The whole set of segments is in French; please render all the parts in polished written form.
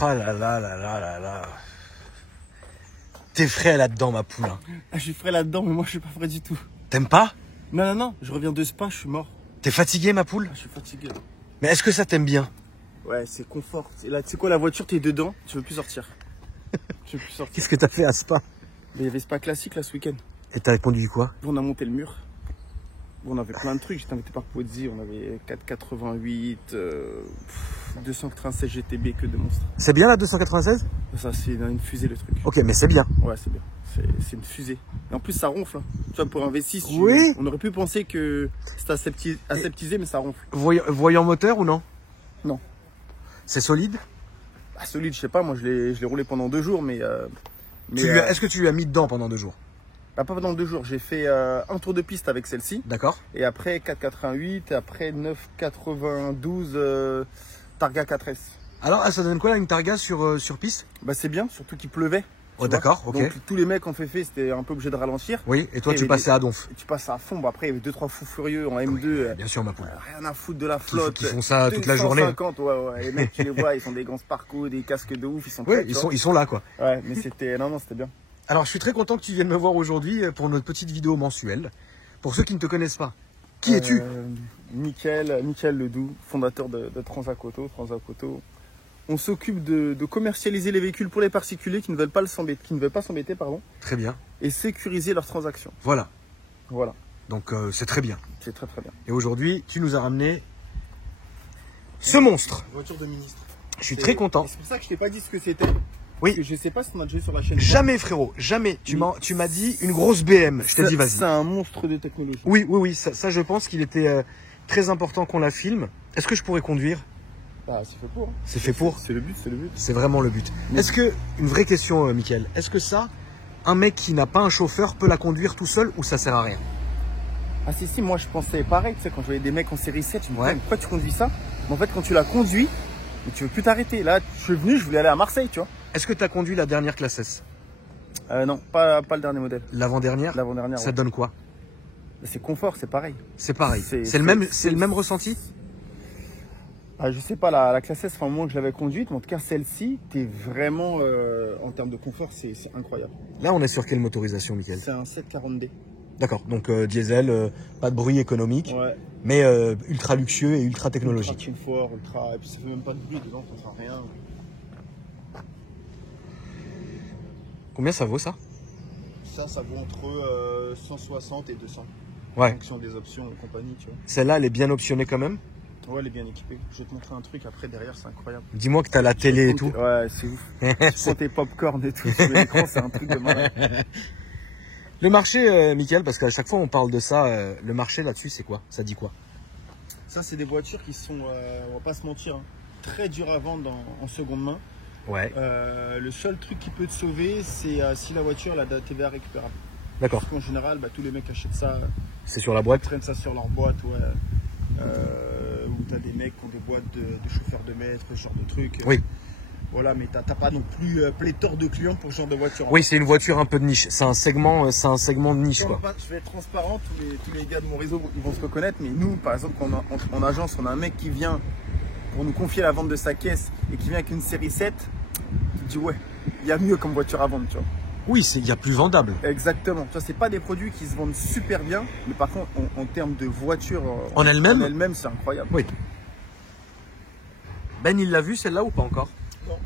Ah là là là là là là. T'es frais là-dedans, ma poule. Hein. Ah, je suis frais là-dedans, mais moi je suis pas frais du tout. T'aimes pas? Non, non, non, je reviens de spa, je suis mort. T'es fatigué, ma poule? Ah, je suis fatigué là. Mais est-ce que ça t'aime bien? Ouais, c'est confort. Et là, tu sais quoi, la voiture, t'es dedans, tu veux plus sortir. Tu veux plus sortir. Qu'est-ce que t'as fait à Spa? Mais il y avait Spa classique là ce week-end. Et t'as conduit quoi? On a monté le mur. On avait plein de trucs. J'étais invité par Pozzi. On avait 488, 296 GTB, que de monstres. C'est bien la 296? Ça, c'est une fusée le truc. Ok, mais c'est bien. Ouais, c'est bien. C'est une fusée. Et en plus, ça ronfle. Hein. Tu vois, pour un V6, Oui. On aurait pu penser que c'était aseptisé, mais ça ronfle. Voyant moteur ou non? Non. C'est solide? Bah, solide, je sais pas. Moi, je l'ai roulé pendant 2 jours, mais. Est-ce que tu lui as mis dedans pendant 2 jours? Bah, pas pendant 2 jours. J'ai fait un tour de piste avec celle-ci. D'accord. Et après 488, et après 992 Targa 4S. Alors, ça donne quoi là, une Targa sur piste? Bah c'est bien, surtout qu'il pleuvait. Oh d'accord, ok. Donc tous les mecs ont fait, c'était un peu obligé de ralentir. Oui, et toi tu passais à donf. Tu passes à fond, bah, après il y avait 2-3 fous furieux en M2. Bien sûr, ma poule. Rien à foutre de la flotte. Qui font ça toute la journée. 250, ouais. Les mecs, tu les vois, ils sont des grands Sparco, des casques de ouf, ils sont Ouais, prêts, ils sont là quoi. Ouais, mais c'était. Non, c'était bien. Alors je suis très content que tu viennes me voir aujourd'hui pour notre petite vidéo mensuelle. Pour ceux qui ne te connaissent pas, qui es-tu? Michael Ledoux, fondateur de Transac Auto. On s'occupe de commercialiser les véhicules pour les particuliers qui ne veulent pas s'embêter, pardon. Très bien. Et sécuriser leurs transactions. Voilà. Voilà. Donc c'est très bien. C'est très très bien. Et aujourd'hui, tu nous as ramené ce monstre. Voiture de ministre. Je suis très content. C'est pour ça que je t'ai pas dit ce que c'était. Oui. Parce que je sais pas si on a déjà vu sur la chaîne. Jamais frérot, jamais. Tu m'as dit une grosse BM. Je t'ai dit vas-y. C'est un monstre de technologie. Oui. Ça je pense qu'il était très important qu'on la filme. Est-ce que je pourrais conduire? Ah, c'est fait pour. Hein. C'est fait pour. C'est le but. C'est vraiment le but. Mais... Est-ce que, une vraie question, Mickaël, est-ce que ça, un mec qui n'a pas un chauffeur peut la conduire tout seul ou ça sert à rien? Ah si, moi je pensais pareil, tu sais, quand je voyais des mecs en série 7, je me disais, Ouais. pourquoi tu conduis ça? Mais en fait, quand tu la conduis, tu veux plus t'arrêter. Là, je suis venu, je voulais aller à Marseille, tu vois. Est-ce que tu as conduit la dernière classe S? Non, pas le dernier modèle. L'avant-dernière? L'avant-dernière, Ça ouais. donne quoi? C'est confort, c'est pareil. C'est pareil. C'est le même ressenti? Ah, je sais pas, la classe S, enfin, au moment que je l'avais conduite, mais en tout cas, celle-ci, t'es vraiment, en termes de confort, c'est incroyable. Là, on est sur quelle motorisation, Mickaël? C'est un 740D. D'accord, donc diesel, pas de bruit économique, Ouais. mais ultra luxueux et ultra technologique. Ultra confort, et puis ça fait même pas de bruit dedans, ça sent rien. Combien ça vaut ça? Ça vaut entre 160 et 200. Ouais. En fonction des options et compagnie, tu vois. Celle-là, elle est bien optionnée quand même? Ouais, elle est bien équipée. Je vais te montrer un truc après derrière, c'est incroyable. Dis-moi que t'as la télé et tout. Ouais, c'est ouf. Tu prends tes popcorn et tout sur l'écran, c'est un truc de malade. Le marché, Mickaël, parce qu'à chaque fois on parle de ça, le marché là-dessus, c'est quoi? Ça dit quoi? Ça, c'est des voitures qui sont, on va pas se mentir, hein, très dures à vendre en seconde main. Ouais. Le seul truc qui peut te sauver, c'est si la voiture elle a de la TVA récupérable. D'accord. Parce qu'en général, tous les mecs achètent ça. C'est sur la boîte? Ils traînent ça sur leur boîte, ouais. Ou t'as des mecs qui ont des boîtes de chauffeurs de maître, ce genre de trucs. Oui. Voilà, mais t'as pas non plus pléthore de clients pour ce genre de voiture. Oui, c'est une voiture un peu de niche. C'est un segment de niche, quoi. Je vais être transparent, tous les gars de mon réseau ils vont se reconnaître, mais nous, par exemple, quand en agence, on a un mec qui vient pour nous confier la vente de sa caisse et qui vient avec une série 7, tu te dis ouais, il y a mieux comme voiture à vendre, tu vois. Oui, il y a plus vendable. Exactement. Tu vois, c'est pas des produits qui se vendent super bien, mais par contre, en termes de voiture En elle-même, c'est incroyable. Oui. Ben, il l'a vu celle-là ou pas encore? Non.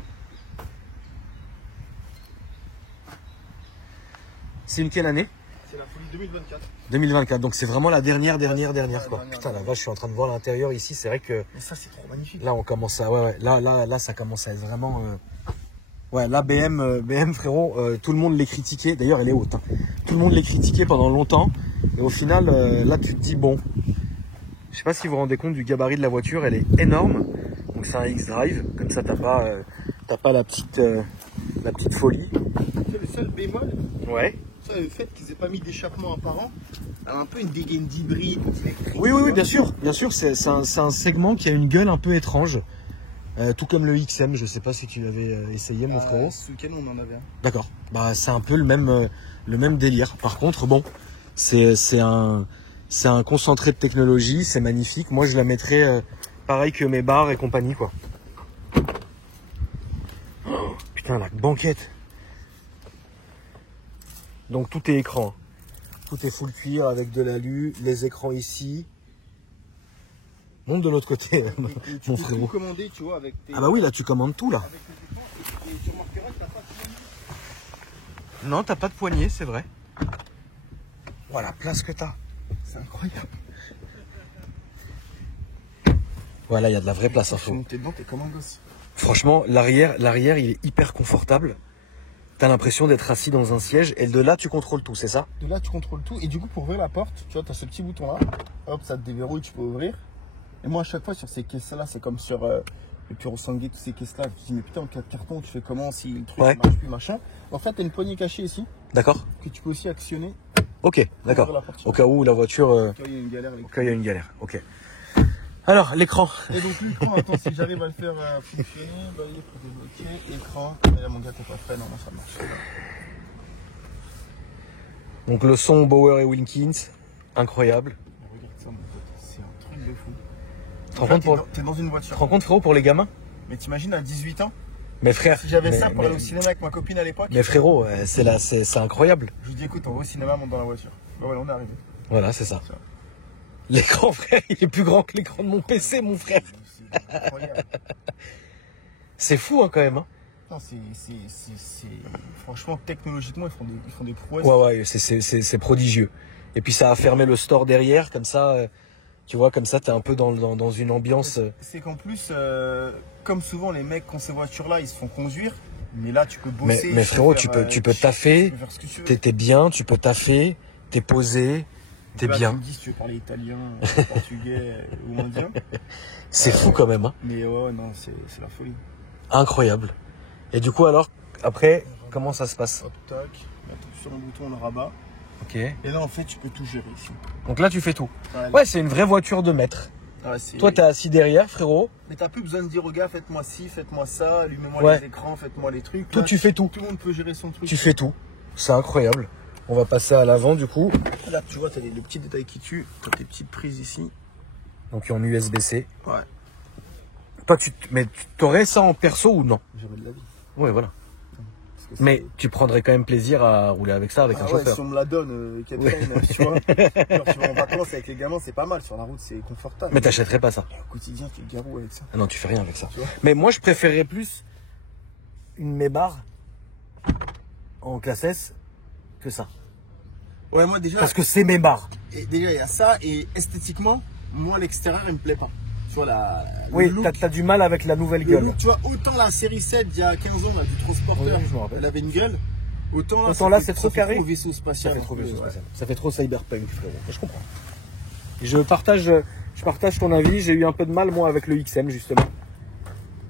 C'est une quelle année? C'est la folie 2024. 2024, donc c'est vraiment la dernière quoi. dernière. Putain, la vache, je suis en train de voir l'intérieur ici, c'est vrai que Mais ça, c'est trop magnifique. là on commence à, ouais, là ça commence à être vraiment, ouais, la BM frérot, tout le monde l'est critiqué, d'ailleurs elle est haute, hein. Tout le monde l'est critiqué pendant longtemps, et au final, là tu te dis bon, je sais pas si vous vous rendez compte du gabarit de la voiture, elle est énorme, donc c'est un X-Drive, comme ça t'as pas la petite folie. C'est le seul bémol. Ouais. Ça, le fait qu'ils aient pas mis d'échappement apparent, elle a un peu une dégaine d'hybride. Oui, bien sûr, c'est un segment qui a une gueule un peu étrange, tout comme le XM, je sais pas si tu l'avais essayé mon frérot. Ce week-end on en avait un. D'accord, bah c'est un peu le même délire. Par contre, bon, c'est un concentré de technologie, c'est magnifique. Moi je la mettrais pareil que mes bars et compagnie quoi. Putain, la banquette. Donc tout est écran. Tout est full cuir avec de l'alu, les écrans ici. Monte de l'autre côté, Et mon tu peux frérot. tout commander, tu vois, avec tes... Ah bah oui, là tu commandes tout là. Avec tes écrans, et tu remarqueras que t'as pas de poignée. Non, t'as pas de poignée, c'est vrai. Voilà, la place que t'as. C'est incroyable. Voilà, il y a de la vraie place, hein, Tu frérot. montes dedans, t'es comme un gosse. Franchement, l'arrière, il est hyper confortable. T'as l'impression d'être assis dans un siège et de là, tu contrôles tout, c'est ça? De là, tu contrôles tout. Et du coup, pour ouvrir la porte, tu vois, tu as ce petit bouton là. Hop, ça te déverrouille, tu peux ouvrir. Et moi, à chaque fois, sur ces caisses-là, c'est comme sur le Puro Sangué, toutes ces caisses-là. Je me dis, mais putain, en cas de carton, tu fais comment si le truc Ouais. ne marche plus, machin. En fait, tu as une poignée cachée ici D'accord? que tu peux aussi actionner. Ok, pour ouvrir d'accord. la porte. Au cas où la voiture, Quand il y a une galère, au cas où il y a une galère. Ok. Alors, l'écran. Et donc, l'écran, attends, si j'arrive à le faire fonctionner, bah, il est pour débloquer. Écran. Et là, mon gars, t'es pas prêt, non, ça marche. Donc le son Bauer et Wilkins, incroyable. Regarde ça, mon pote, c'est un truc de fou. Tu te rends compte, T'es dans une tu voiture. te rends compte, frérot, pour les gamins? Mais t'imagines à 18 ans, Mais frère, si j'avais mais- ça pour mais- aller au cinéma avec ma copine à l'époque, Mais frérot, c'est incroyable. je lui dis écoute, on va au cinéma, monte dans la voiture. Bah voilà, on est arrivé. Voilà, c'est ça. Ça. L'écran, frère, il est plus grand que l'écran de mon PC, mon frère. C'est incroyable. C'est fou, hein, quand même. Hein. Non, franchement, technologiquement, ils font des prouesses. Ouais, ouais, c'est prodigieux. Et puis ça a fermé le store derrière, comme ça, tu vois, comme ça, t'es un peu dans une ambiance. C'est qu'en plus, comme souvent, les mecs qui ont ces voitures-là, ils se font conduire. Mais là, tu peux bosser. Mais frérot, faire, tu peux taffer, tu peux faire ce que tu veux. t'es bien, tu peux taffer, t'es posé, t'es Là, bien. Tu me dis si tu veux parler italien, portugais ou indien. C'est fou quand même, hein. Mais ouais, non, c'est la folie. Incroyable. Et du coup, alors, après, comment ça se passe? Hop, tac. Appuie sur un bouton, on le rabat. Ok. Et là, en fait, tu peux tout gérer ici. Donc là, tu fais tout. Ouais, Ouais, c'est une vraie voiture de maître. c'est- Toi, t'es assis derrière, frérot. Mais t'as plus besoin de dire aux gars, faites-moi ci, faites-moi ça, allumez-moi Ouais. les écrans, faites-moi les trucs. Tout, Là, tu fais tout. Tout le monde peut gérer son truc. Tu fais tout. C'est incroyable. On va passer à l'avant, du coup. Là, tu vois, t'as les petits détails qui tuent. T'as tes petites prises ici. Donc, en USB-C. Ouais. Toi, mais tu t'aurais ça en perso ou non? J'aurais de la vie. Ouais, voilà. Parce que c'est- Mais tu prendrais quand même plaisir à rouler avec ça, avec un ouais, chauffeur. si on me la donne, Captain, tu vois. Genre, tu vas en vacances avec les gamins, c'est pas mal. Sur la route, c'est confortable. Mais t'achèterais pas ça. Au quotidien, tu es garou avec ça. Ah non, tu fais rien avec ça. Tu vois. Mais moi, je préférerais plus une Maybach en classe S que ça. Ouais, moi déjà, Parce que c'est Maybach. et déjà il y a ça, et esthétiquement, moi l'extérieur il me plaît pas. Tu vois, Oui, le look, t'as du mal avec la nouvelle le gueule. look, tu vois, autant la série 7 il y a 15 ans, là, du transporteur, Oui, je me rappelle. elle avait une gueule. Autant là, Autant là, c'est ça trop fait carré. trop vaisseau Ça spatial. fait trop un peu, vieux, ouais. ça fait trop cyberpunk, frérot. Je comprends. Je partage ton avis. J'ai eu un peu de mal, moi, avec le XM, justement.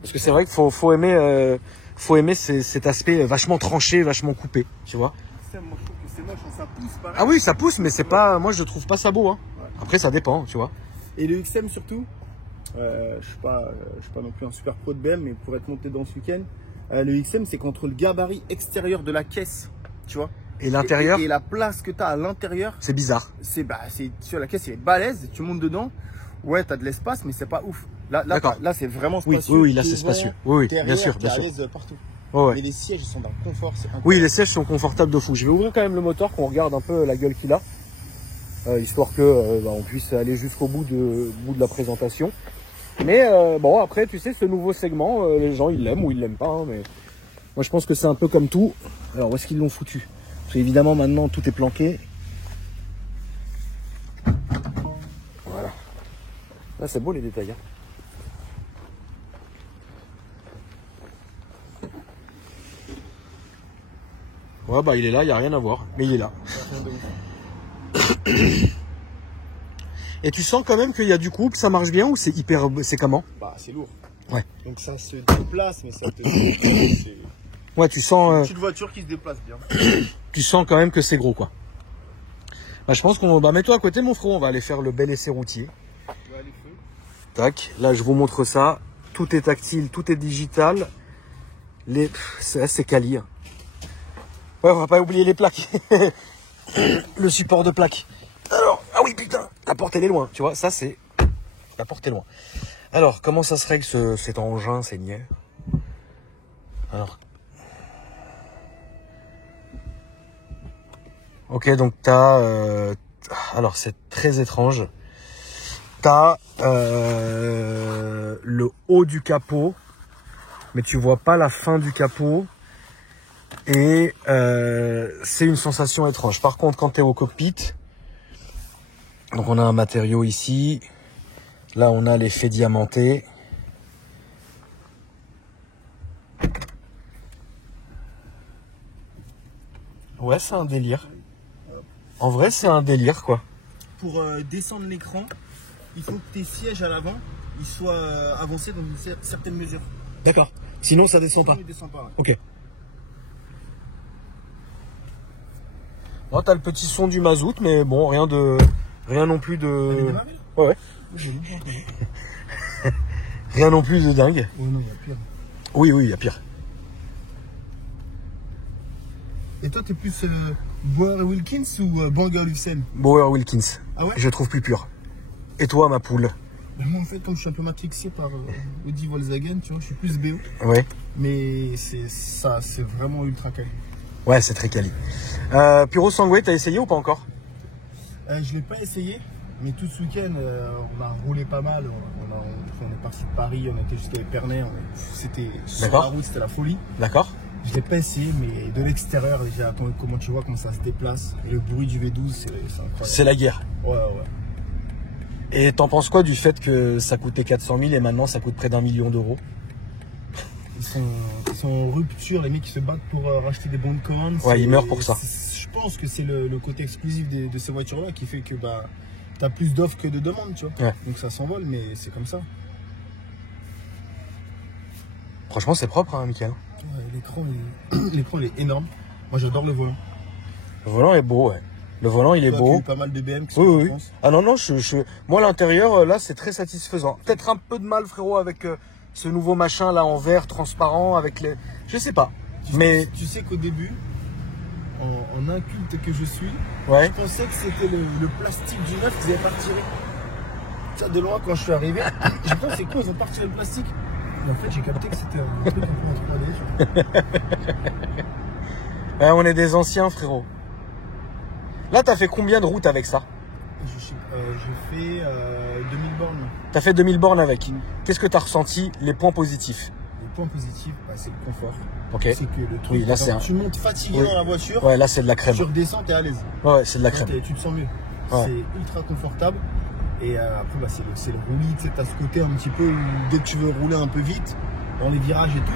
Parce que c'est vrai qu'il faut aimer cet aspect vachement tranché, vachement coupé, tu vois. Moi je trouve que c'est moche, hein, ça pousse pareil. Ah oui, ça pousse, mais c'est pas, moi, je trouve pas ça beau, hein. Ouais. Après, ça dépend, tu vois. Et le XM surtout, je suis pas non plus un super pro de BM, mais pour être monté dans ce week-end, le XM c'est contre le gabarit extérieur de la caisse, tu vois. Et l'intérieur, Et la place que tu as à l'intérieur, c'est bizarre. tu vois, la caisse elle est balèze, tu montes dedans, ouais, tu as de l'espace, mais c'est pas ouf. Là, D'accord. là c'est vraiment Oui, spacieux. oui, là, c'est devant, spacieux. Oui, bien derrière, sûr, t'es bien à sûr. l'aise partout. Ouais, ouais. Mais les sièges ils sont d'un confort, c'est incroyable. Oui, les sièges sont confortables de fou. Je vais ouvrir quand même le moteur, qu'on regarde un peu la gueule qu'il a, histoire que on puisse aller jusqu'au bout de la présentation. Mais bon, après, tu sais, ce nouveau segment, les gens ils l'aiment ou ils l'aiment pas. Hein, mais moi, je pense que c'est un peu comme tout. Alors, où est-ce qu'ils l'ont foutu? Parce qu'évidemment, maintenant, tout est planqué. Voilà. Là, c'est beau les détails. Hein. Ouais, bah il est là, il n'y a rien à voir, mais il est là. Et tu sens quand même qu'il y a du coup, que ça marche bien ou c'est hyper. C'est comment? Bah, c'est lourd. Ouais. Donc ça se déplace, mais ça te. C'est Ouais, tu une sens, petite voiture qui se déplace bien. tu sens quand même que c'est gros quoi. Bah, je pense qu'on. Bah, mets-toi à côté, mon frérot, on va aller faire le bel essai routier. Ouais, les feux. Tac, là je vous montre ça. Tout est tactile, tout est digital. C'est quali. Hein. Ouais, on va pas oublier les plaques. Le support de plaques. Alors, ah oui, putain, la porte elle est loin, tu vois, ça c'est. La porte est loin. Alors, comment ça se règle cet engin seigneur? Alors, Ok, donc t'as... alors, c'est très étrange. T'as le haut du capot, mais tu vois pas la fin du capot. Et c'est une sensation étrange. Par contre, quand t'es au cockpit, donc on a un matériau ici. Là, on a l'effet diamanté. Ouais, c'est un délire. En vrai, c'est un délire, quoi. Pour descendre l'écran, il faut que tes sièges à l'avant ils soient avancés dans une certaine mesure. D'accord. Sinon, ça descend pas. Sinon, il descend pas, ouais. Ok. Bon, t'as le petit son du mazout, mais bon, rien non plus de... T'avais démarré, là ? Ouais, ouais. J'ai même pas entendu. Rien non plus de dingue. Oh non, il y a pire. Oui, il y a pire. Et toi, t'es plus Bauer Wilkins ou Bangor Lucen? Bauer Wilkins. Ah ouais? Je trouve plus pur. Et toi, ma poule? Ben moi, en fait, comme je suis un peu matrixé par Audi Volkswagen, tu vois, je suis plus BO. Ouais. Mais c'est vraiment ultra quali. Ouais, c'est très quali. Puro Sangue, t'as essayé ou pas encore? Je l'ai pas essayé, mais tout ce week-end, on a roulé pas mal. On est parti de Paris, on était jusqu'à Épernay. C'était sur la route, c'était la folie. D'accord. Je l'ai pas essayé, mais de l'extérieur, déjà, comment tu vois comment ça se déplace. Et le bruit du V12, c'est incroyable. C'est la guerre. Ouais. Et t'en penses quoi du fait que ça coûtait 400 000 et maintenant ça coûte près d'1 million d'euros? Ils sont en rupture, les mecs qui se battent pour racheter des bons de commande. Ouais, ils meurent pour ça. Je pense que c'est le côté exclusif de ces voitures-là qui fait que t'as plus d'offres que de demandes, tu vois. Ouais. Donc ça s'envole, mais c'est comme ça. Franchement, c'est propre, hein, Mickaël. Ouais, l'écran il est énorme. Moi, j'adore le volant. Le volant est beau, ouais. Le volant, il est beau. Il y a pas mal de BM qui sont oui. en France. Ah non, moi, l'intérieur, là, c'est très satisfaisant. Peut-être un peu de mal, frérot, avec ce nouveau machin, là, en verre, transparent, avec les... Je sais pas. Tu sais qu'au début, en inculte que je suis, ouais. Je pensais que c'était le plastique du neuf qu'ils avaient pas retiré. Ça, de loin, quand je suis arrivé, j'ai pensé, c'est quoi, ils ont pas retiré le plastique? Et en fait, j'ai capté que c'était un truc un peu en 3D. Ouais, on est des anciens, frérot. Là, t'as fait combien de routes avec ça? J'ai fait 2000 bornes. T'as fait 2000 bornes avec. Qu'est-ce que t'as ressenti? Les points positifs? Les points positifs, c'est le confort. Ok. C'est que le truc, oui, là, tu montes fatigué dans la voiture. Ouais, là, c'est de la crème. Tu redescends, t'es à l'aise. Ouais, c'est de la crème. Tu te sens mieux. Ouais. C'est ultra confortable. Et après, c'est le roulis. Tu sais, t'as ce côté un petit peu où dès que tu veux rouler un peu vite, dans les virages et tout,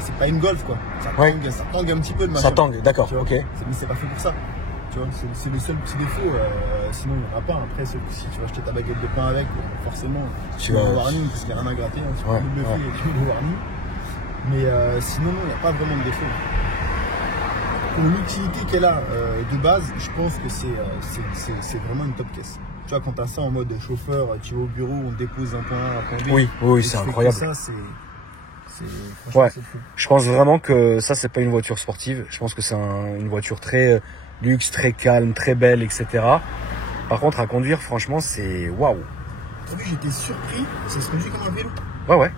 c'est pas une Golf, quoi. Ça tangue un petit peu le machin. Ça tangue, d'accord, ok. Mais c'est pas fait pour ça. Tu vois, c'est le seul petit défaut. Sinon, il n'y en a pas. Après, si tu vas acheter ta baguette de pain avec, forcément, tu vas au warning parce qu'il n'y a rien à gratter. Hein, tu vas double feu et tu mets le warning. Mais sinon, il n'y a pas vraiment de défaut. Pour l'utilité qu'elle a de base, je pense que c'est vraiment une top caisse. Tu vois, quand tu as ça en mode chauffeur, tu vas au bureau, on te dépose un point A, un point B. Oui, c'est incroyable. Ça, ouais, je pense vraiment que ça, c'est pas une voiture sportive. Je pense que c'est une voiture très luxe, très calme, très belle, etc. Par contre, à conduire, franchement, c'est waouh. T'as vu, j'étais surpris. Ça se conduit comme un vélo. Ouais.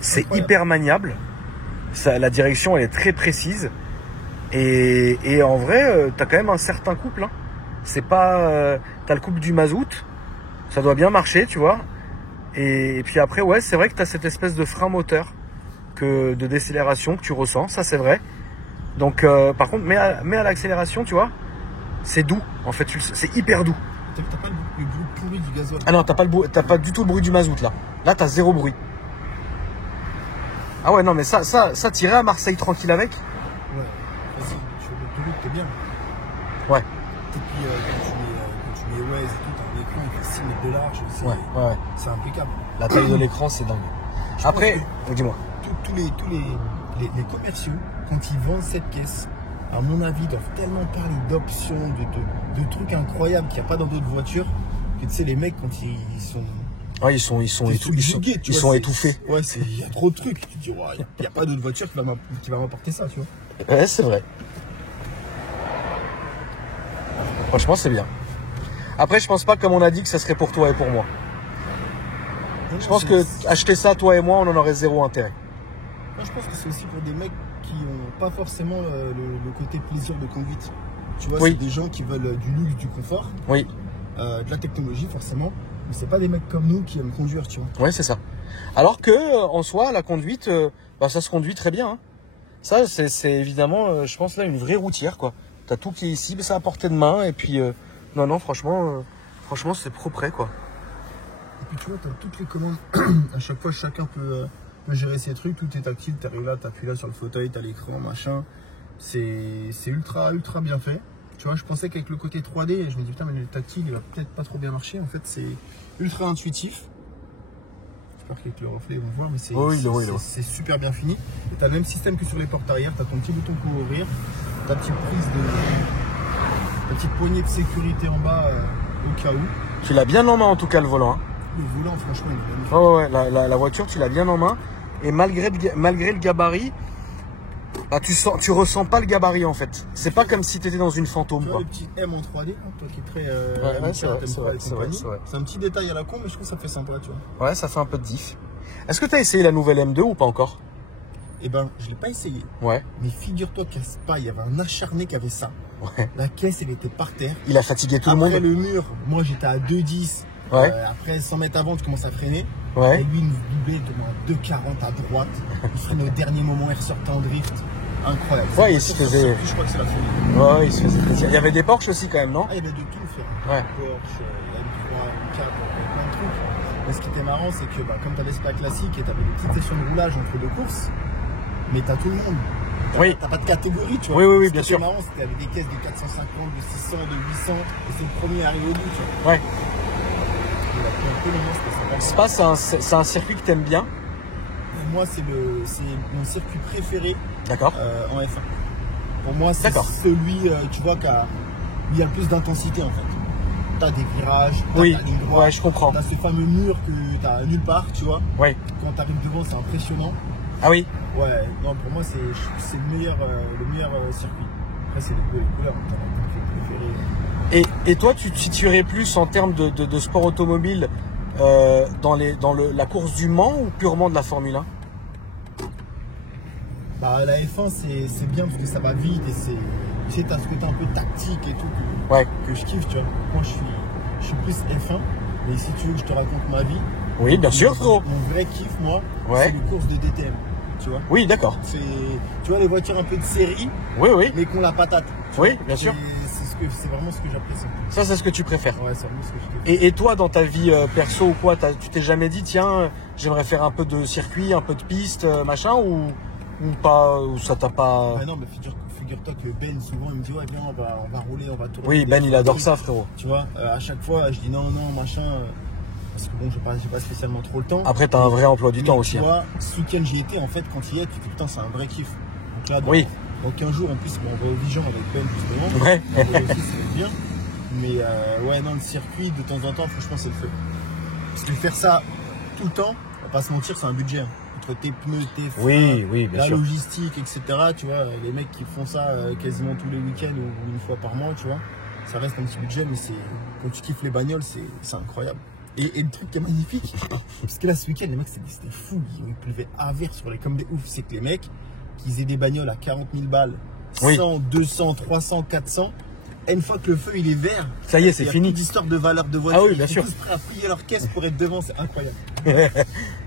C'est hyper maniable. La direction, elle est très précise. Et en vrai, t'as quand même un certain couple. Hein. C'est pas... t'as le couple du mazout. Ça doit bien marcher, tu vois. Et puis après, ouais, c'est vrai que t'as cette espèce de frein moteur de décélération que tu ressens. Ça, c'est vrai. Donc, par contre, mais à l'accélération, tu vois, c'est doux. En fait, c'est hyper doux. T'as pas le bruit pourri du gasoil. Ah non, t'as pas du tout le bruit du mazout, là. Là, t'as zéro bruit. Ah ouais, non, mais ça t'irais à Marseille tranquille avec? Ouais, vas-y, sur l'autoroute, t'es bien. Ouais. Et puis, quand tu mets Waze et tout, t'as un écran, il fait 6 mètres de large. Ouais. C'est impeccable. La taille de l'écran, c'est dingue. Après, dis-moi. Tous les commerciaux, quand ils vendent cette caisse, à mon avis, doivent tellement parler d'options, de trucs incroyables qu'il n'y a pas dans d'autres voitures, que tu sais, les mecs, quand ils sont... Ouais, ils sont étouffés. Ouais, il y a trop de trucs. Tu te dis, il n'y a pas d'autre voiture qui va m'apporter ça, tu vois. Ouais, c'est vrai. Franchement, c'est bien. Après, je pense pas, comme on a dit, que ça serait pour toi et pour moi. Je pense que acheter ça, toi et moi, on en aurait zéro intérêt. Moi, je pense que c'est aussi pour des mecs qui n'ont pas forcément le côté plaisir de conduite. Tu vois, Oui. c'est des gens qui veulent du luxe, du confort, Oui, de la technologie forcément. Mais c'est pas des mecs comme nous qui aiment conduire, tu vois. ouais, c'est ça. Alors que en soi, la conduite, ça se conduit très bien. Hein. Ça, c'est évidemment, je pense là, une vraie routière, quoi. T'as tout qui est ici, mais c'est à portée de main. Et puis, non, franchement, c'est propre, quoi. Et puis tu vois, t'as toutes les commandes. À chaque fois, chacun peut gérer ses trucs. Tout est tactile. T'arrives là, t'appuies là sur le fauteuil, t'as l'écran, machin. C'est ultra bien fait. Tu vois, je pensais qu'avec le côté 3D, je me dis putain, mais le tactile, il va peut-être pas trop bien marcher. En fait, c'est ultra intuitif. J'espère qu'avec le reflet, ils vont voir, mais c'est super bien fini. Et t'as le même système que sur les portes arrière. T'as ton petit bouton pour ouvrir, ta petite poignée de sécurité en bas au cas où. Tu l'as bien en main, en tout cas, le volant. Hein. Le volant, franchement, il est magnifique. Ouais, la voiture, tu l'as bien en main. Et malgré le gabarit, tu ressens pas le gabarit en fait. C'est pas comme si tu étais dans une fantôme. Tu vois quoi. le petit M en 3D, hein, toi qui es très. C'est vrai. C'est un petit détail à la con, mais je trouve que ça fait sympa, tu vois. Ouais, ça fait un peu de diff. Est-ce que tu as essayé la nouvelle M2 ou pas encore? Eh ben, je l'ai pas essayé. Ouais. Mais figure-toi qu'à Spa, il y avait un acharné qui avait ça. Ouais. La caisse, elle était par terre. Il a fatigué tout le monde. Après le mur, moi j'étais à 2,10. Ouais. Après 100 mètres avant, tu commences à freiner. Ouais. Et lui, il nous doublait de 2,40 à droite. Il freinait au dernier moment, il ressortait en drift. Incroyable. Ouais, il se faisait. Je crois que c'est la folie. Ouais, il se faisait plaisir. Il y avait des Porsche aussi quand même, non? Ah, il y avait de tout, frère. Ouais. Porsche, M3, M4, plein de trucs. Mais ce qui était marrant, c'est que comme tu avais Spa classique et tu avais des petites sessions de roulage entre deux courses, mais tu as tout le monde. Oui. T'as pas de catégorie, tu vois. Oui, bien sûr. Ce qui était marrant, c'était avec des caisses de 450, de 600, de 800, et c'est le premier arrivé au bout, tu vois. Ouais. Il a pris un peu le nom, c'était Spa, c'est un circuit que t'aimes bien. Moi, c'est mon circuit préféré D'accord. en F1. Pour moi, c'est celui, tu vois, il y a le plus d'intensité en fait. T'as des virages, t'as Oui, ta ligne droite, ouais, je comprends. t'as ce fameux mur que t'as nulle part, tu vois. Ouais. Quand t'arrives devant, c'est impressionnant. Ah oui. Ouais, non, pour moi, c'est le meilleur circuit. Après, c'est les goûts et les couleurs, t'as mon préféré. Et toi, tu te situerais plus en termes de sport automobile dans la course du Mans ou purement de la Formule 1? Bah, la F1, c'est bien parce que ça va vite et c'est. Tu sais, t'as ce côté un peu tactique et tout que je kiffe, tu vois. Moi, je suis plus F1, mais si tu veux que je te raconte ma vie. Oui, bien sûr, frérot. Mon vrai kiff, moi, ouais. c'est les courses de DTM, tu vois. Oui, d'accord. Tu vois, les voitures un peu de série, oui. mais qu'on la patate. Oui, bien sûr. C'est vraiment ce que j'apprécie. Ça, c'est ce que tu préfères. Ouais, c'est vraiment ce que je préfère. Et toi, dans ta vie perso ou quoi, tu t'es jamais dit, tiens, j'aimerais faire un peu de circuit, un peu de piste, machin, ou pas, ou ça t'a pas... Bah non, mais figure-toi que Ben, souvent, il me dit, ouais, viens, on va rouler, on va tourner. Oui, Ben, il adore ça, frérot. Tu vois, à chaque fois, je dis non, machin, parce que bon, j'ai pas spécialement trop le temps. Après, t'as un vrai emploi du temps aussi. Tu vois, ce week-end, j'y étais, en fait, quand il y est, tu te dis, putain, c'est un vrai kiff. Donc là, dans 15 jours, en plus, on va au Dijon avec Ben, justement. Ouais. Aussi, ça va être bien. Mais ouais, non, le circuit, de temps en temps, franchement, c'est le feu. Parce que faire ça tout le temps, on va pas se mentir, c'est un budget. Entre tes pneus, tes freins, oui, bien la sûr. logistique, etc. Tu vois, les mecs qui font ça quasiment tous les week-ends ou une fois par mois, tu vois, ça reste un petit budget, mais quand tu kiffes les bagnoles, c'est incroyable. Et le truc qui est magnifique, parce que là, ce week-end, les mecs, c'était fou. Ils pleuvait à verre sur comme des oufs. C'est que les mecs, qu'ils aient des bagnoles à 40 000 balles, 100, 200, 300, 400, et une fois que le feu il est vert, ça y est, c'est fini. Il y a d'histoire de valeur de voiture. Ah oui, bien sûr. Ils sont tous prêts à plier leur caisse pour être devant, c'est incroyable.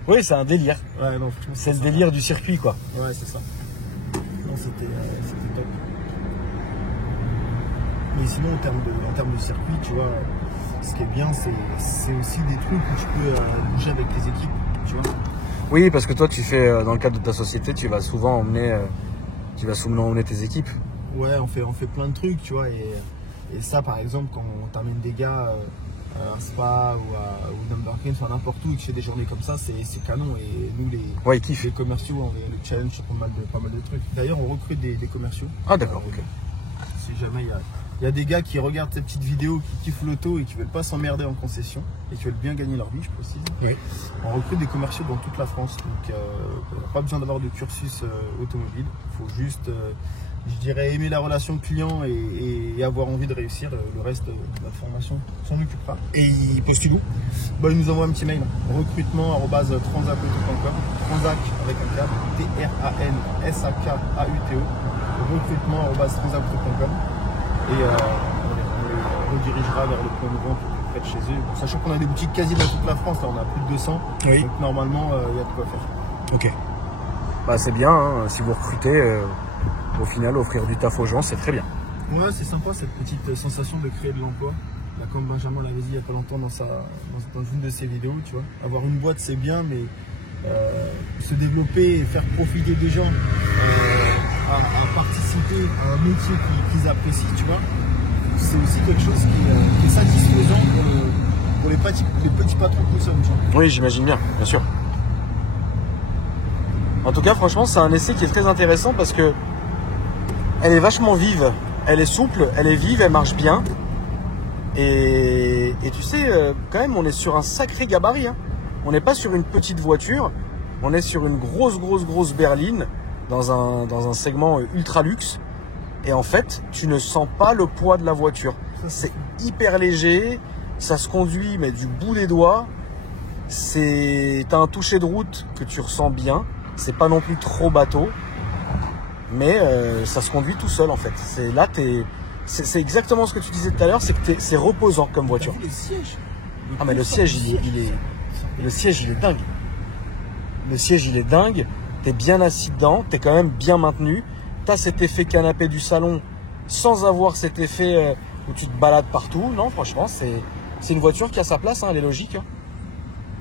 Oui, c'est un délire. Ouais, non, c'est le délire du circuit, quoi. Ouais, c'est ça. Non, c'était top. Mais sinon, en termes de circuit, tu vois, ce qui est bien, c'est aussi des trucs où tu peux bouger avec les équipes, tu vois. Oui, parce que toi, tu fais, dans le cadre de ta société, tu vas souvent emmener tes équipes. Ouais, on fait plein de trucs, tu vois. Et ça, par exemple, quand on t'amène des gars à un Spa ou Numberkin, enfin n'importe où, et que tu fais des journées comme ça, c'est canon. Et nous, les commerciaux, on le challenge sur pas mal de trucs. D'ailleurs, on recrute des commerciaux. Ah, d'accord, ok. Si jamais il y a des gars qui regardent ces petites vidéos, qui kiffent l'auto et qui veulent pas s'emmerder en concession et qui veulent bien gagner leur vie, je précise. Oui. On recrute des commerciaux dans toute la France. Donc, pas besoin d'avoir de cursus automobile. Il faut juste, je dirais, aimer la relation client et avoir envie de réussir. Le reste de la formation s'en occupera. Et ils postulent où? Ils nous envoient un petit mail. recrutement@transacauto.com. Transac avec un K. TRANSAKAUTO. recrutement@transacauto.com. et on les redirigera vers le point de vente près de chez eux. Bon, sachant qu'on a des boutiques quasi dans toute la France, là on a plus de 200, Oui. donc normalement il y a de quoi faire. Ok. Bah c'est bien, hein, si vous recrutez, au final offrir du taf aux gens, c'est très bien. Ouais, c'est sympa cette petite sensation de créer de l'emploi. Là, comme Benjamin l'avait dit il y a pas longtemps dans une de ses vidéos, tu vois. Avoir une boîte c'est bien, mais se développer et faire profiter des gens à participer à un métier qu'ils apprécient, tu vois, c'est aussi quelque chose qui est satisfaisant pour les petits patrons que nous sommes, tu vois. Oui, j'imagine bien sûr. En tout cas, franchement, c'est un essai qui est très intéressant parce que elle est vachement vive, elle est souple, elle est vive, elle marche bien. Et tu sais, quand même, on est sur un sacré gabarit. Hein. On n'est pas sur une petite voiture, on est sur une grosse berline dans un segment ultra luxe. Et en fait, tu ne sens pas le poids de la voiture. C'est hyper léger, ça se conduit mais du bout des doigts. T'as un toucher de route que tu ressens bien. C'est pas non plus trop bateau, mais ça se conduit tout seul en fait. C'est exactement ce que tu disais tout à l'heure, c'est que c'est reposant comme voiture. Le siège. Ah mais le siège le siège il est dingue. Le siège il est dingue. T'es bien assis dedans, t'es quand même bien maintenu. T'as cet effet canapé du salon sans avoir cet effet où tu te balades partout. Non, franchement, c'est une voiture qui a sa place, hein, elle est logique. Hein.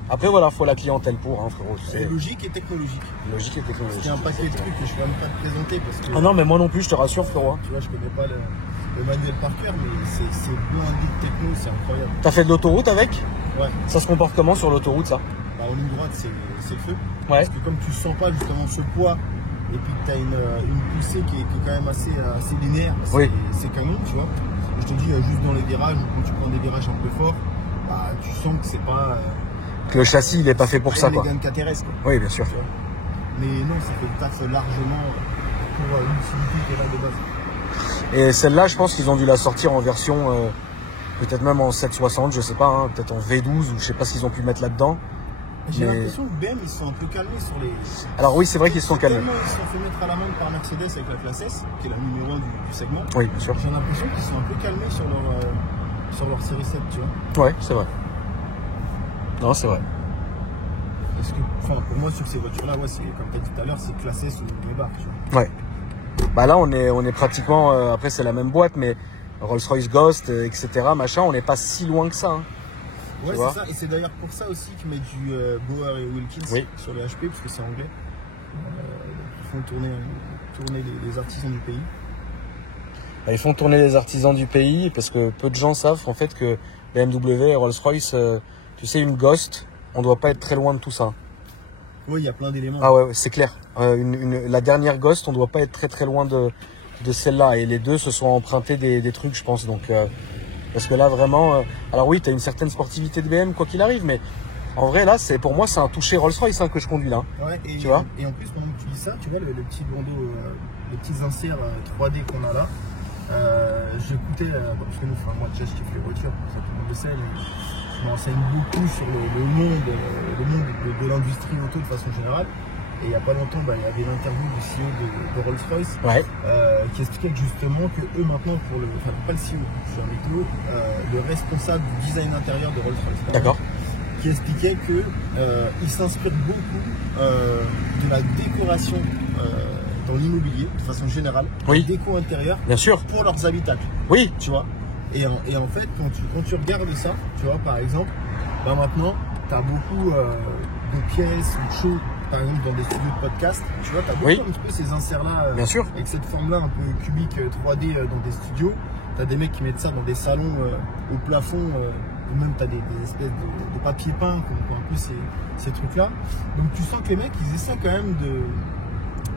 Après voilà, faut la clientèle pour, hein, frérot. C'est logique et technologique. Logique et technologique. Il y a un paquet de trucs que je ne vais même pas te présenter parce que. Ah non, mais moi non plus, je te rassure, frérot. Tu vois, je connais pas le manuel par cœur, mais c'est blindé de techno, c'est incroyable. T'as fait de l'autoroute avec? Ouais. Ça se comporte comment sur l'autoroute, ça? Bah, en ligne droite, c'est le feu. Ouais. Parce que comme tu sens pas justement ce poids et puis que tu as une poussée qui est quand même assez linéaire, c'est canon, tu vois. Je te dis, juste dans les virages, ou quand tu prends des virages un peu forts, bah, tu sens que c'est pas. Que le châssis, il est pas fait pour ça, quoi. Quoi. Oui, bien sûr. Mais non, ça fait le taf largement pour l'utilité qui est là de base. Et celle-là, je pense qu'ils ont dû la sortir en version, peut-être même en 760, je sais pas, hein, peut-être en V12, ou je sais pas ce qu'ils ont pu mettre là-dedans. J'ai l'impression que BM, ils se sont un peu calmés sur les. Alors oui, c'est vrai qu'ils se sont calmés. Ils se sont fait mettre à l'amende par Mercedes avec la classe S, qui est la numéro 1 du segment. Oui, bien sûr. J'ai l'impression qu'ils sont un peu calmés sur leur série 7, tu vois. Ouais, c'est vrai. Non, c'est vrai. Parce que, enfin, pour moi, sur ces voitures-là, ouais, comme tu as dit tout à l'heure, c'est classé sous les barres, tu vois. Ouais. Bah là, on est pratiquement, après c'est la même boîte, mais Rolls-Royce Ghost, etc., machin, on n'est pas si loin que ça. Hein. Ouais, c'est ça, et c'est d'ailleurs pour ça aussi qu'ils mettent du Bauer et Wilkins sur les HP, parce que c'est anglais. Ils font tourner les artisans du pays. Ils font tourner les artisans du pays, parce que peu de gens savent en fait que BMW et Rolls-Royce, tu sais, une Ghost, on doit pas être très loin de tout ça. Oui, il y a plein d'éléments. Ah ouais, c'est clair. La dernière Ghost, on doit pas être très loin de celle-là. Et les deux se sont empruntés des trucs, je pense. Donc, parce que là, vraiment... alors oui, tu as une certaine sportivité de BM, quoi qu'il arrive, mais en vrai, là, pour moi, c'est un toucher Rolls-Royce que je conduis là. Ouais, tu vois. Et en plus, pendant que tu dis ça, tu vois, le petit bandeau, les petits inserts 3D qu'on a là, j'écoutais, parce que nous, moi, déjà, je kiffe les voitures, ça tout le monde le sait, mais je m'enseigne beaucoup sur le monde de l'industrie auto de façon générale. Et il n'y a pas longtemps, il y avait l'interview du CEO de Rolls-Royce qui expliquait que justement que eux maintenant, pas le CEO, je suis avec eux, le responsable du design intérieur de Rolls-Royce. D'accord. Qui expliquait qu'il s'inspire beaucoup de la décoration dans l'immobilier de façon générale, déco intérieure, bien sûr, pour leurs habitacles. Oui. Tu vois. Et en fait, quand tu regardes ça, tu vois, par exemple, maintenant, tu as beaucoup de pièces ou de shows, par exemple, dans des studios de podcast. Tu vois, tu as beaucoup un petit peu ces inserts-là, bien sûr, avec cette forme-là un peu cubique 3D dans des studios. Tu as des mecs qui mettent ça dans des salons au plafond, ou même tu as des espèces de papier peint, comme un peu ces trucs-là. Donc tu sens que les mecs, ils essaient quand même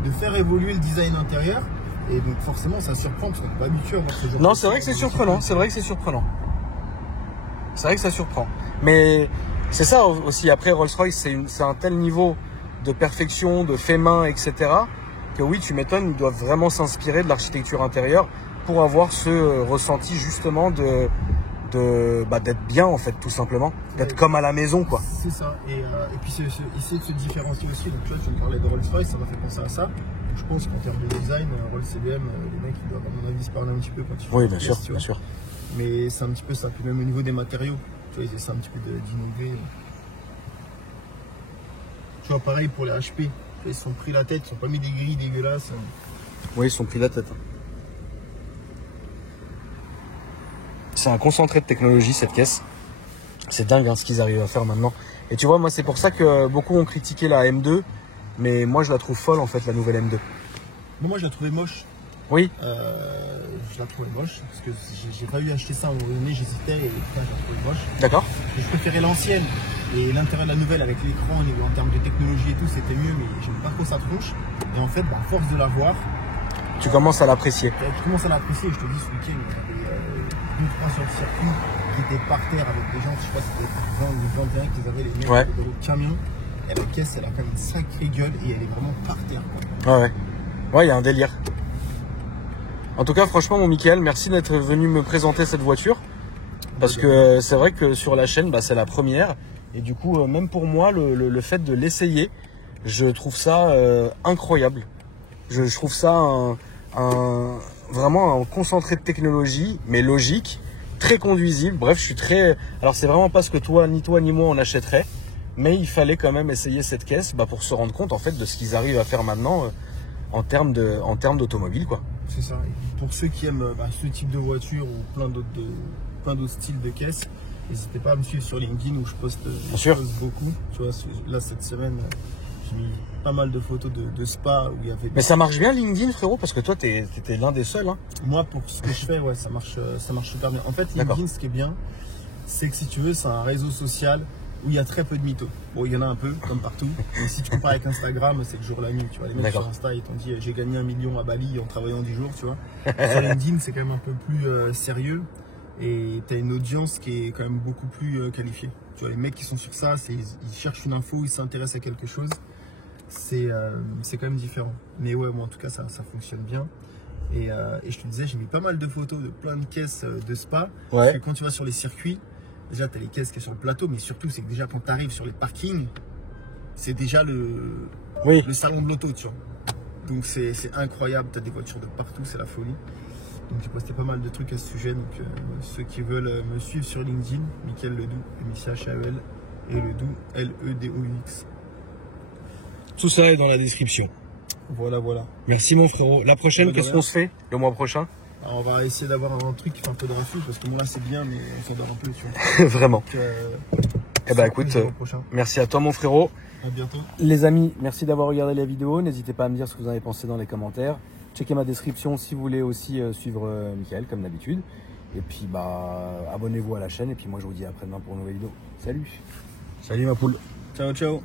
de faire évoluer le design intérieur. Et donc forcément ça surprend parce qu'on n'est pas habitué à voir ce genre. Non, c'est vrai que c'est surprenant, c'est vrai que c'est surprenant. C'est vrai que ça surprend. Mais c'est ça aussi, après Rolls-Royce, c'est un tel niveau de perfection, de fait main, etc. que oui, tu m'étonnes, ils doivent vraiment s'inspirer de l'architecture intérieure pour avoir ce ressenti justement d'être bien en fait, tout simplement. D'être comme à la maison, quoi. C'est ça. Et puis essayer de se différencier aussi. Donc tu vois, tu me parlais de Rolls-Royce, ça m'a fait penser à ça. je pense qu'en termes de design, Rolls CBM, les mecs ils doivent à mon avis se parler un petit peu quand ils font Oui, des bien pièces, sûr, tu bien vois. sûr. Mais c'est un petit peu ça. Puis même au niveau des matériaux, tu vois, ils essaient un petit peu d'innover. Tu vois, pareil pour les HP, tu vois, ils se sont pris la tête, ils sont pas mis des grilles dégueulasses. Oui, ils se sont pris la tête. C'est un concentré de technologie cette caisse. C'est dingue ce qu'ils arrivent à faire maintenant. Et tu vois, moi c'est pour ça que beaucoup ont critiqué la M2, mais moi je la trouve folle en fait, la nouvelle M2. Bon, moi je la trouvais moche. Oui, Je la trouvais moche parce que j'ai pas eu acheter ça à un moment donné, j'hésitais et putain, je la trouvais moche. d'accord. Et je préférais l'ancienne. Et l'intérieur de la nouvelle avec l'écran en termes de technologie et tout, c'était mieux, mais j'aime pas trop sa tronche. Et en fait, à force de la voir, Tu commences à l'apprécier. je commence à l'apprécier. Je te dis, ce week-end, il y avait 2-3 sur le circuit qui étaient par terre avec des gens, je crois que c'était 20 ou 21 qui avaient les mecs Ouais. dans le camion. Et la caisse, elle a quand même une sacrée gueule et elle est vraiment par terre, quoi. Ouais, ouais. Ouais, il y a un délire. En tout cas, franchement, mon Mickaël, merci d'être venu me présenter cette voiture. Parce que c'est vrai que sur la chaîne, c'est la première. Et du coup, même pour moi, le fait de l'essayer, je trouve ça incroyable. Je trouve ça vraiment un concentré de technologie, mais logique, très conduisible. Bref, je suis très... Alors, c'est vraiment pas ce que toi ni moi on achèterait. Mais il fallait quand même essayer cette caisse pour se rendre compte en fait de ce qu'ils arrivent à faire maintenant en termes d'automobile, quoi. C'est ça. Et pour ceux qui aiment ce type de voiture ou plein d'autres styles de caisses, n'hésitez pas à me suivre sur LinkedIn où je poste beaucoup. Tu vois, là cette semaine, j'ai mis pas mal de photos de spa où il y avait. Mais ça marche bien LinkedIn, frérot, parce que toi t'étais l'un des seuls. Hein. Moi, pour ce que je fais, ouais, ça marche super bien. En fait, LinkedIn, ce qui est bien, c'est que si tu veux, c'est un réseau social où il y a très peu de mythos. Bon, il y en a un peu, comme partout. Mais si tu compares avec Instagram, c'est le jour la nuit. Tu vois, les mecs sur Insta, ils t'ont dit j'ai gagné 1 million à Bali en travaillant 10 jours, tu vois. Sur LinkedIn, c'est quand même un peu plus sérieux. Et tu as une audience qui est quand même beaucoup plus qualifiée. Tu vois, les mecs qui sont sur ça, ils cherchent une info, ils s'intéressent à quelque chose. C'est quand même différent. Mais ouais, moi en tout cas, ça fonctionne bien. Et je te disais, j'ai mis pas mal de photos de plein de caisses de spa. Ouais. Parce que quand tu vas sur les circuits, déjà tu as les caisses qui sont sur le plateau, mais surtout c'est que déjà quand tu arrives sur les parkings, c'est déjà le salon de l'auto, tu vois. Donc c'est incroyable, tu as des voitures de partout, c'est la folie. Donc j'ai posté pas mal de trucs à ce sujet. Donc ceux qui veulent me suivre sur LinkedIn, Mickaël Ledoux, M-I-C-H-A-E-L, et Ledoux, L-E-D-O-U-X. Tout ça est dans la description. Voilà. Merci mon frérot. La prochaine, qu'est-ce qu'on se fait le mois prochain? Alors, on va essayer d'avoir un truc qui fait un peu de rafut parce que moi là c'est bien mais on s'endort un peu, tu vois. Vraiment. Donc, écoute, merci à toi mon frérot. À bientôt. Les amis, merci d'avoir regardé la vidéo. N'hésitez pas à me dire ce que vous en avez pensé dans les commentaires. Checkez ma description si vous voulez aussi suivre Mickaël comme d'habitude. Et puis abonnez-vous à la chaîne. Et puis moi je vous dis à après-demain pour une nouvelle vidéo. Salut. Salut ma poule. Ciao.